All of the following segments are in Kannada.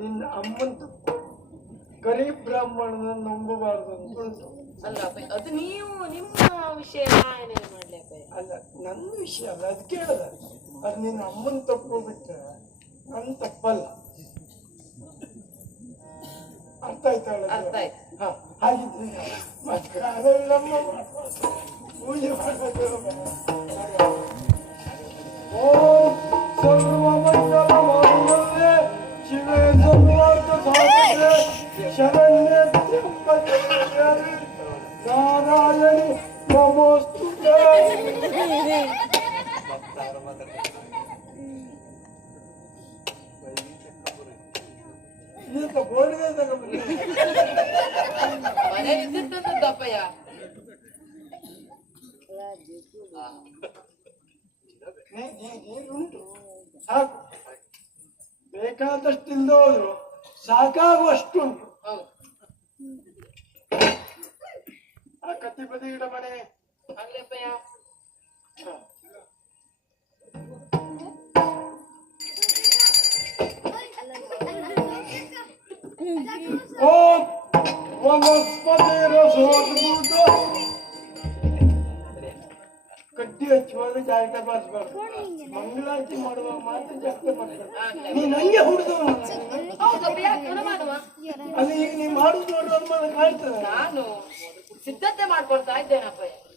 ನಿನ್ನ ಅಮ್ಮನ ತಪ್ಪು. ಕರಿ ಬ್ರಾಹ್ಮಣನ ನಂಬಬಾರದು ಅಂತ ಉಂಟು. ಅಲ್ಲ ಅಪ್ಪ ಅದು ನೀವು ನಿಮ್ಮ ವಿಷಯ ನಾಯನೇ ಮಾಡ್ಲಿ ಅಪ್ಪ? ಅಲ್ಲ ನನ್ನ ವಿಷಯ ಅಲ್ಲ ಅದು ಕೇಳದ. ಅದು ನಿನ್ನ ಅಮ್ಮನ ತಪ್ಪು ಬಿಟ್ರೆ ನನ್ನ ತಪ್ಪಲ್ಲ. ಅರ್ಥ ಆಯ್ತಾಳ ಅರ್ಥ ಆಯ್ತು. ಹಾಗಿದ್ರೆ ಮತ್ತೆ ಮಾಡ್ಬಾರ್ದು. ಪೂಜೆ ಮಾಡೋದು ನೀರುಂಟು ಸಾಕು ಬೇಕಾದಷ್ಟು ಇಲ್ದೋದ್ರು ಸಾಕಾಗುವಷ್ಟು ಉಂಟು ಹೌದು ಆ ಕತ್ತಿ ಬದಿ ಗಿಡ ಮನೆ ಆಗ್ಲಪ್ಪಯ್ಯ ಹ. ಓಂ ವನಸ್ಪತಿ ರಸೋದ್ಭೂತ ಕಡ್ಡಿ ಹಚ್ಚುವಾಗ ಜಾಗ ಬಾರಿಸ್ಬಾರ್ದು ಮಂಗಳಾರತಿ ಮಾಡುವಾಗ ಮಾತ್ರ ಜಾಸ್ತಿ ಮಾಡ್ಬಾರ್ದು ನೀ ನಂಗೆ ಹುಡ್ದವ ಹೌದಪ್ಪಯ್ಯ ಗುಣ ಮಾಡುವ ಅಲ್ಲಿ ಈಗ ನೀ ಮಾಡುದು ನೋಡುವಾಗ મને ಕಾಣ್ತದೆ ನಾನು ಸಿದ್ಧತೆ ಮಾಡ್ಕೊಳ್ತಾ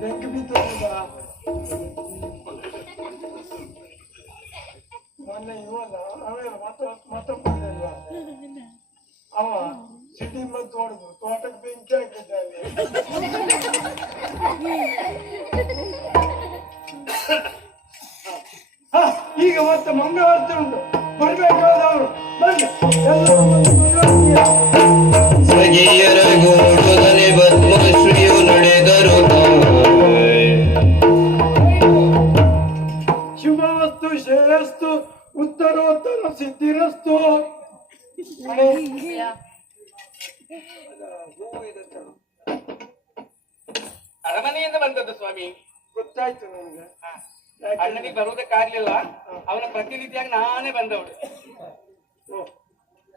ಬೆಂಕಿ ಬಿದ್ದೋದ ಮೊನ್ನೆ ಇವಲ್ಲ ಅವೇನು ಮತ್ತ ಮತ್ತೊಬ್ಬ ಇದ್ದಲ್ವಾ? ಅವ ಸಿಟಿ ಮದ್ದು ಹೊಡೆದು ತೋಟಕ್ಕೆ ಬೆಂಕಿ ಹಾ, ಈಗ ಮತ್ತೆ ಮಂಗಳವಾರತಿ ಉಂಟು ಬರ್ಬೇಕಾದವರು ಬನ್ನಿ ಎಲ್ಲರೂ ಸ್ವಗೀಯರ ಗೋಡುದಲ್ಲಿ ಪದ್ಮಶ್ರೀಯು ನಡೆದರು ಶುಭವಸ್ತು ಶ್ರೇಯಸ್ತು ಉತ್ತರೋತ್ತರ ಸಿದ್ಧಿರಸ್ತು ಅರಮನೆಯಿಂದ ಬಂದದ್ದು ಸ್ವಾಮಿ. ಗೊತ್ತಾಯ್ತು ನನಗೆ. ಅಣ್ಣನಿಗೆ ಬರುವುದಕ್ಕಾಗ್ಲಿಲ್ಲ. ಅವನ ಪ್ರತಿನಿಧಿಯಾಗಿ ನಾನೇ ಬಂದವಳು.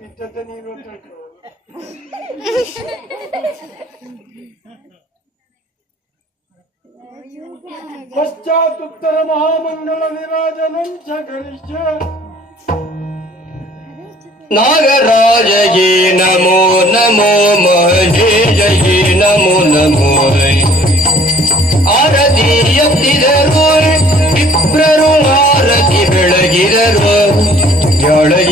ಇದ್ದದ್ದ ನೀರು ಅಂತ ಉಂಟು. ಪಶ್ಚಾತ್ ಉತ್ತರ ಮಹಾಮಂಗಳ ವಿರಾಜನಂ ಚ ಗರಿಷ್ಯ ನಾಗರಾಜಗೆ ನಮೋ ನಮೋ ಮಹೇಶಗೆ ನಮೋ ನಮೋ ಆರತಿ ಎತ್ತಿದರು ವಿಪ್ರರು ಆರತಿ ಬೆಳಗಿದರು ಕೆಳಗೆ ಆರತಿ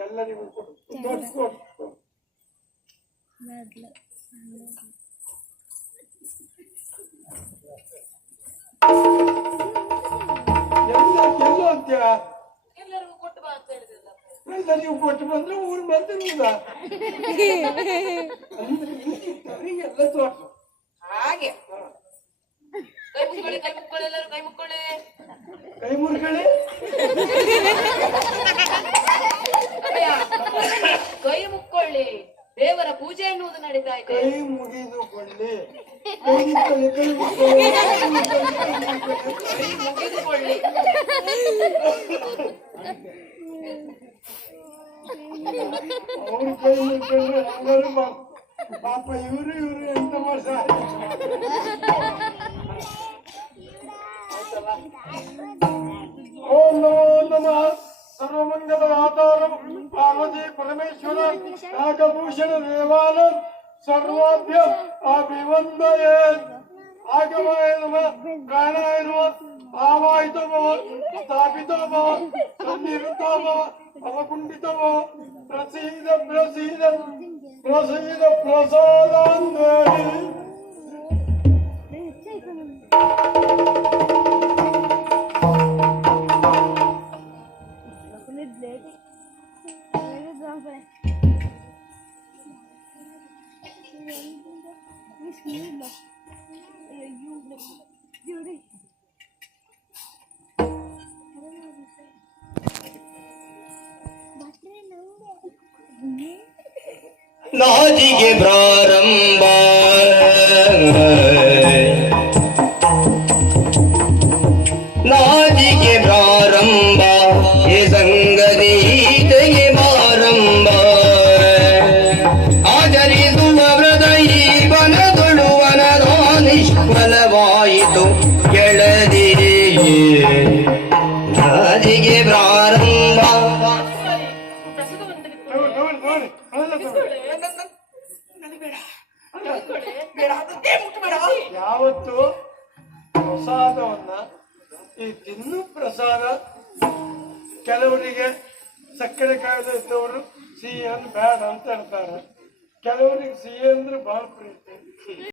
ಎಲ್ಲರಿಗೂ ಕೊಡು ಎಲ್ಲ ಎಲ್ಲೋ ಎಲ್ಲರಿಗೂ ಕೊಟ್ಟು ಅಂತ ಎಲ್ಲರಿಗೂ ಎಲ್ಲ ಬಂದ್ರೆ ಊರು ಬಂದಿರುವುದ ಅಂದ್ರೆ ತೋರ್ಸು ಹಾಗೆ. ಕೈ ಮುಕ್ಕೊಳ್ಳಿ ಕೈ ಮುಕ್ಕೊಳ್ಳಿ ಎಲ್ಲರೂ ಕೈ ಮುಕ್ಕೊಳ್ಳಿ ಕೈ ಮುರ್ಕಳಿ ಕೈ ಮುಕ್ಕೊಳ್ಳಿ ದೇವರ ಪೂಜೆ ಎನ್ನುವುದು ನಡೀತಾ ಇದೆ ಕೈ ಮುಗಿದುಕೊಳ್ಳಿ ಕೈ ಮುಗಿದುಕೊಳ್ಳಿ ಅವ್ರು ಕೈ ಮುಗಿದ್ರೆ ಪಾಪ ಪಾಪ ಇವರು ಇವರು ಎಂತ ಮಾಡ್ತಾರೆ ಓಂ ನಮೋ ನಮಃ ಸರ್ವಮಂಗಲ ಆಧಾರಂ ಪಾರ್ವತಿ ಪರಮೇಶ್ವರ ನಾಗಭೂಷಣ ದೇವಾಲ ಸರ್ವಾಭ್ಯ ಅಭಿವಂದಯೇ ആഗമായതുമോ കാണായതുമോ ആവായുധമോ സ്ഥാപിതമോ സന്നിഹിതമോ അവകുണ്ഠിതമോ പ്രസീത പ്രസീത പ്രസീത പ്രസാദം നേടി Thank you. ನಾಜಿಗೆ ಪ್ರಾರಂಭ ನಾಜಿಗೆ ಪ್ರಾರಂಭ ಈ ಸಂಗತಿ ಪ್ರಸಾದವನ್ನ ಈ ತಿನ್ನು ಪ್ರಸಾದ ಕೆಲವರಿಗೆ ಸಕ್ಕರೆ ಕಾಯಿಲೆ ಇದ್ದವರು ಸಿಹಿ ಬೇಡ ಅಂತ ಹೇಳ್ತಾರೆ. ಕೆಲವರಿಗೆ ಸಿಹಿ ಅಂದ್ರೆ ಬಹಳ ಪ್ರೀತಿ.